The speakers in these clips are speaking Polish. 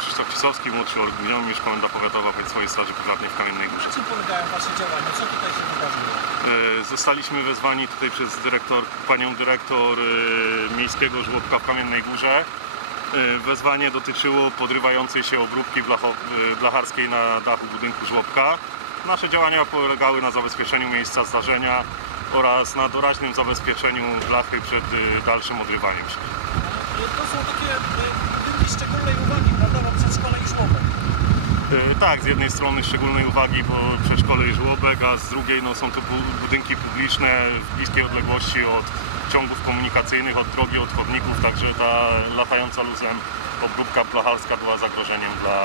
Krzysztof Cisowski, młodszy ork gminiomistrz, Komenda Powiatowa Państwowej Straży Pożarnej w Kamiennej Górze. Czym polegają Wasze działania? Co tutaj się wydarzyło? E, Zostaliśmy wezwani tutaj przez dyrektor, panią dyrektor e, miejskiego żłobka w Kamiennej Górze. E, Wezwanie dotyczyło podrywającej się obróbki blacharskiej na dachu budynku żłobka. Nasze działania polegały na zabezpieczeniu miejsca zdarzenia oraz na doraźnym zabezpieczeniu blachy przed dalszym odrywaniem się. To są takie szczególnej uwagi, prawda? Bo przedszkole i żłobek. E, Tak, z jednej strony szczególnej uwagi, bo przedszkole i żłobek, a z drugiej no, są to bu- budynki publiczne w bliskiej odległości od ciągów komunikacyjnych, od drogi, od chodników, także ta latająca luzem obróbka blacharska była zagrożeniem dla,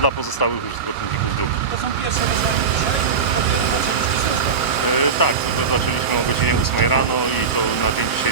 dla pozostałych użytkowników dróg. To są pierwsze wezwania dzisiaj. E, Tak, to zaczęliśmy o godzinie 8 rano i to na dzień dzisiejszy